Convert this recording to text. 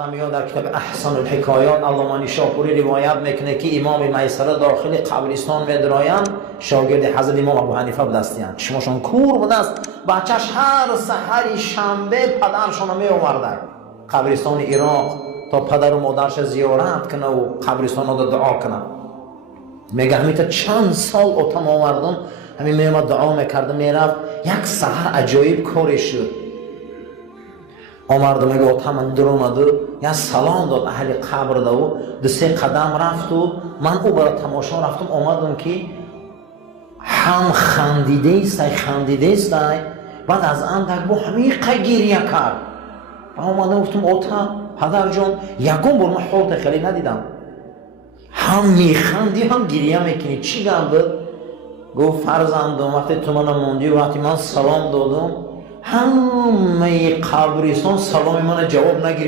آدم میاد در کتاب احسن الحکایات علامه نیشاپوری روایت میکنه که امام میسره داخل قبرستان میدراین، شاگرد حضرت امام ابو حنیفه بودستیان، چشمشون کور بود است، بچهش هر سحر شنبه پدرشون می آورده قبرستان عراق تا پدر و مادرش زیارت کنه و قبرستان رو دعا کنه. میگه همین تا چند سال اوتم آوردم همین میامد دعا میکردم میرفت، یک سحر عجایب کارش شد. آمرد میگه اوتم اندر اومد و یا سلام داد اهل قبر ده و دو سه قدم رفت و من او برای تماشا رفتم. آمدم که هم خندیده است بعد از اندک با همیقه گریه کرد. آمده گفتم اوتم پدر جان یکم بر من حالت خیلی ندیدم، هم میخندی هم گریه میکنی، چی گم بود؟ گفت فرزندم وقتی تو من موندی و وقتی من سلام دادم همه قبرستان سلام من جواب نگرفت.